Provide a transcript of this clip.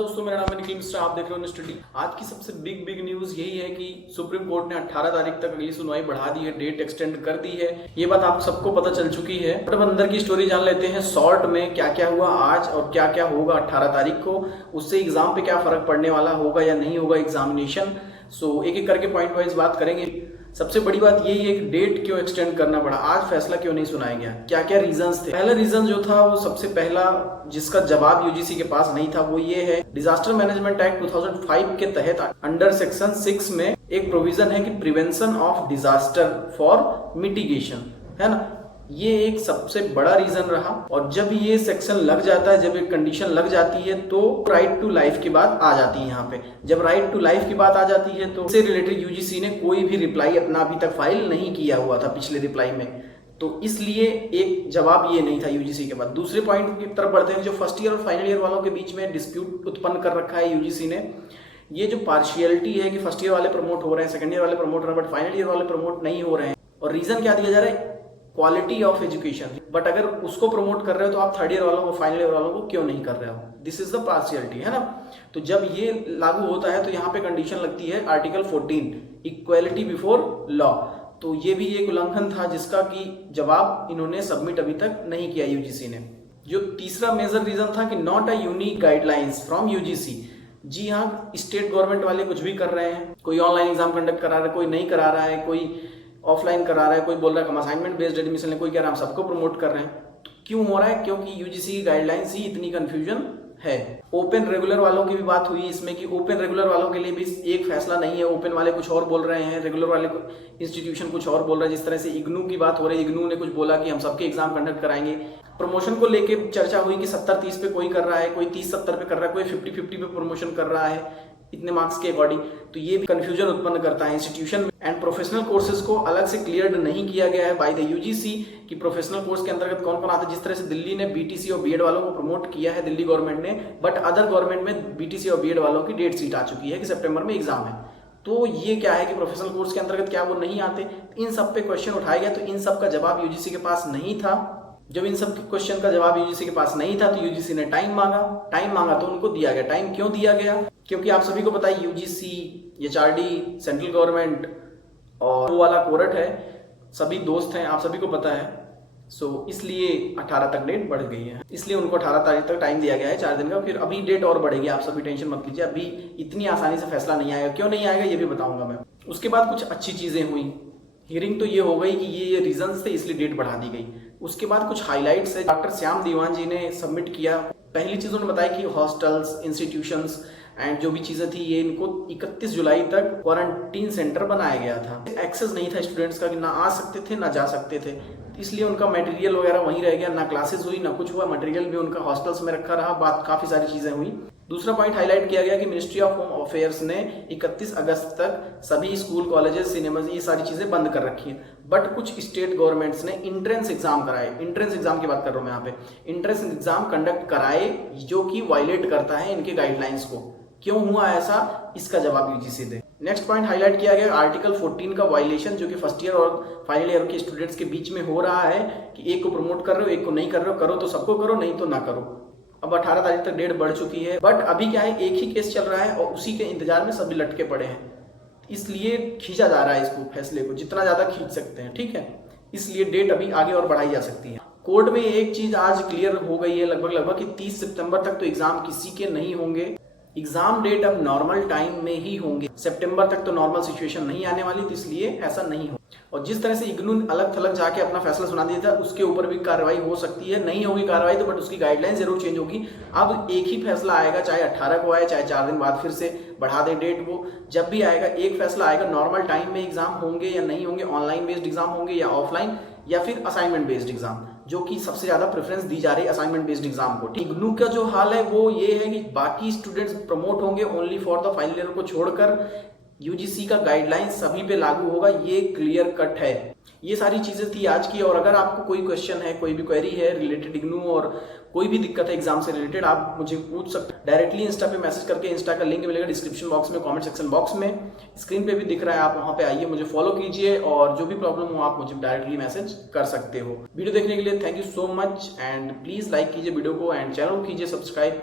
दोस्तों, मेरा नाम है निखिल मिश्रा। आप देख रहे हो स्टडी। आज की सबसे बिग न्यूज यही है कि सुप्रीम कोर्ट ने 18 तारीख तक अगली सुनवाई बढ़ा दी है, डेट एक्सटेंड कर दी है। ये बात आप सबको पता चल चुकी है। बट अब अंदर की स्टोरी जान लेते हैं शॉर्ट में, क्या क्या हुआ आज और क्या क्या होगा 18 तारीख को। उससे एग्जाम पे क्या फर्क पड़ने वाला होगा या नहीं होगा एग्जामिनेशन। सो एक एक करके पॉइंट वाइज बात करेंगे। सबसे बड़ी बात यही है कि डेट क्यों एक्सटेंड करना पड़ा, आज फैसला क्यों नहीं सुनाया गया, क्या क्या रीजंस थे। पहला रीजन जो था वो सबसे पहला जिसका जवाब यूजीसी के पास नहीं था वो ये है, डिजास्टर मैनेजमेंट एक्ट 2005 के तहत अंडर सेक्शन 6 में एक प्रोविजन है कि prevention of disaster for mitigation, है ना। ये एक सबसे बड़ा रीजन रहा। और जब ये सेक्शन लग जाता है, जब एक कंडीशन लग जाती है तो राइट टू लाइफ की बात आ जाती है। यहाँ पे जब राइट टू लाइफ की बात आ जाती है तो इससे रिलेटेड यूजीसी ने कोई भी रिप्लाई अपना अभी तक फाइल नहीं किया हुआ था पिछले रिप्लाई में, तो इसलिए एक जवाब ये नहीं था यूजीसी के पास। दूसरे पॉइंट की तरफ बढ़ते हैं, जो फर्स्ट ईयर और फाइनल ईयर वालों के बीच में डिस्प्यूट उत्पन्न कर रखा है यूजीसी ने। ये जो पार्शियलिटी है कि फर्स्ट ईयर वाले प्रमोट हो रहे हैं, सेकंड ईयर वाले प्रमोट हो रहे हैं, बट फाइनल ईयर वाले प्रमोट नहीं हो रहे हैं। और रीजन क्या दिया जा रहा है, क्वालिटी ऑफ एजुकेशन। बट अगर उसको प्रमोट कर रहे हो तो आप थर्ड ईयर वालों को, फाइनल ईयर वालों को क्यों नहीं कर रहे हो। दिस इज द पार्शियलिटी, है ना। तो जब ये लागू होता है तो यहाँ पे कंडीशन लगती है आर्टिकल 14 इक्वालिटी बिफोर लॉ। तो ये भी एक उल्लंघन था जिसका कि जवाब इन्होंने सबमिट अभी तक नहीं किया यूजीसी ने। जो तीसरा मेजर रीजन था कि not a unique guidelines from UGC. जी हाँ, स्टेट गवर्नमेंट वाले कुछ भी कर रहे हैं, कोई ऑनलाइन एग्जाम कंडक्ट करा रहा है, कोई नहीं करा रहा है, कोई ऑफलाइन करा रहा है, कोई बोल रहा है हम असाइनमेंट बेस्ड एडमिशन है, कोई कह रहा है हम सबको प्रमोट कर रहे हैं। तो क्यों हो रहा है, क्योंकि यूजीसी की गाइडलाइंस ही इतनी कंफ्यूजन है। ओपन रेगुलर वालों की भी बात हुई इसमें कि ओपन रेगुलर वालों के लिए भी एक फैसला नहीं है। ओपन वाले कुछ और बोल रहे हैं, रेगुलर वाले इंस्टीट्यूशन कुछ और बोल रहे हैं। जिस तरह से इग्नू की बात हो रही है, इग्नू ने कुछ बोला कि हम सबके एग्जाम कंडक्ट कराएंगे। प्रमोशन को लेके चर्चा हुई कि 70-30 पे कोई कर रहा है, कोई 30-70 पे कर रहा है, कोई 50-50 पे प्रमोशन कर रहा है इतने मार्क्स के अकॉर्डिंग। तो ये भी कंफ्यूजन उत्पन्न करता है इंस्टीट्यूशन में। एंड प्रोफेशनल कोर्सेज को अलग से क्लियर नहीं किया गया है बाय द यूजीसी कि प्रोफेशनल कोर्स के अंतर्गत कौन कौन आता है। जिस तरह से दिल्ली ने बीटीसी और बीएड वालों को प्रमोट किया है, दिल्ली गवर्नमेंट ने, बट अदर गवर्नमेंट में बीटीसी और बीएड वालों की डेट शीट आ चुकी है कि सितंबर में एग्जाम है। तो ये क्या है कि प्रोफेशनल कोर्स के अंतर्गत क्या वो नहीं आते। इन सब पे क्वेश्चन उठाया गया, तो इन सब का जवाब यूजीसी के पास नहीं था। जब इन सब क्वेश्चन का जवाब यूजीसी के पास नहीं था तो यूजीसी ने टाइम मांगा तो उनको दिया गया। टाइम क्यों दिया गया, क्योंकि आप सभी को पता है यूजीसी, एचआरडी, सेंट्रल गवर्नमेंट और वो वाला कोर्ट है, सभी दोस्त हैं, आप सभी को पता है। सो इसलिए 18 तक डेट बढ़ गई है, इसलिए उनको 18 तारीख तक टाइम दिया गया है, 4 दिन का। फिर अभी डेट और बढ़ेगी, आप सभी टेंशन मत लीजिए। अभी इतनी आसानी से फैसला नहीं आएगा। क्यों नहीं आएगा ये भी बताऊंगा मैं। उसके बाद कुछ अच्छी चीजें हुई। हियरिंग तो ये हो गई कि ये रीजंस थे इसलिए डेट बढ़ा दी गई। उसके बाद कुछ हाइलाइट्स है डॉक्टर श्याम दीवान जी ने सबमिट किया। पहली चीज उन्होंने बताया कि हॉस्टल्स, इंस्टीट्यूशंस एंड जो भी चीजें थी ये इनको 31 जुलाई तक क्वारंटीन सेंटर बनाया गया था। एक्सेस नहीं था स्टूडेंट्स का कि ना आ सकते थे ना जा सकते थे, इसलिए उनका मटेरियल वगैरह वहीं रह गया, ना क्लासेस हुई ना कुछ हुआ। मटेरियल भी उनका हॉस्टल्स में रखा रहा। बात काफी सारी चीजें हुई। दूसरा पॉइंट हाईलाइट किया गया कि मिनिस्ट्री ऑफ होम अफेयर्स ने 31 अगस्त तक सभी स्कूल, कॉलेजेस, सिनेमाज ये सारी चीजें बंद कर रखी है। बट कुछ स्टेट गवर्नमेंट्स ने इंट्रेंस एग्जाम कराए। इंट्रेंस एग्जाम की बात कर रहा हूं मैं यहाँ पे। इंट्रेंस एग्जाम कंडक्ट कराए जो कि वायलेट करता है इनके गाइडलाइंस को। क्यों हुआ ऐसा, इसका जवाब यूजीसी दे। नेक्स्ट पॉइंट हाईलाइट किया गया आर्टिकल 14 का वायलेशन जो कि फर्स्ट ईयर और फाइनल ईयर के स्टूडेंट्स के बीच में हो रहा है कि एक को प्रमोट कर रहे हो, एक को नहीं कर रहे हो। करो तो सबको करो, नहीं तो ना करो। अब 18 तारीख तक डेट बढ़ चुकी है, बट अभी क्या है, एक ही केस चल रहा है और उसी के इंतजार में सभी लटके पड़े हैं। इसलिए खींचा जा रहा है इसको, फैसले को जितना ज्यादा खींच सकते हैं, ठीक है। इसलिए डेट अभी आगे और बढ़ाई जा सकती है। कोर्ट में एक चीज आज क्लियर हो गई है लगभग कि 30 सितंबर तक तो एग्जाम किसी के नहीं होंगे। एग्जाम डेट अब नॉर्मल टाइम में ही होंगे। सितंबर तक तो नॉर्मल सिचुएशन नहीं आने वाली, तो इसलिए ऐसा नहीं हो। और जिस तरह से इग्नू अलग थलग जाके अपना फैसला सुना दिया था, उसके ऊपर भी कार्रवाई हो सकती है। नहीं होगी कार्रवाई तो, बट उसकी गाइडलाइन जरूर चेंज होगी। अब एक ही फैसला आएगा, चाहे 18 को आए, चाहे 4 दिन बाद फिर से बढ़ा दे डेट। वो जब भी आएगा एक फैसला आएगा, नॉर्मल टाइम में एग्जाम होंगे या नहीं होंगे, ऑनलाइन बेस्ड एग्जाम होंगे या ऑफलाइन, या फिर असाइनमेंट बेस्ड एग्जाम, जो कि सबसे ज्यादा प्रेफरेंस दी जा रही है असाइनमेंट बेस्ड एग्जाम को। इग्नू का जो हाल है वो ये है कि बाकी स्टूडेंट्स प्रमोट होंगे only for the final year को छोड़कर। यूजीसी का गाइडलाइन सभी पे लागू होगा, ये क्लियर कट है। ये सारी चीजें थी आज की। और अगर आपको कोई क्वेश्चन है, कोई भी क्वेरी है रिलेटेड इग्नू और कोई भी दिक्कत है एग्जाम से रिलेटेड, आप मुझे पूछ सकते हैं डायरेक्टली इंस्टा पे मैसेज करके। इंस्टा का लिंक मिलेगा डिस्क्रिप्शन बॉक्स में, कमेंट सेक्शन बॉक्स में, स्क्रीन पे भी दिख रहा है। आप वहां पे आइए, मुझे फॉलो कीजिए और जो भी प्रॉब्लम हो आप मुझे डायरेक्टली मैसेज कर सकते हो। वीडियो देखने के लिए thank you so much and please like कीजिए वीडियो को एंड चैनल को कीजिए सब्सक्राइब।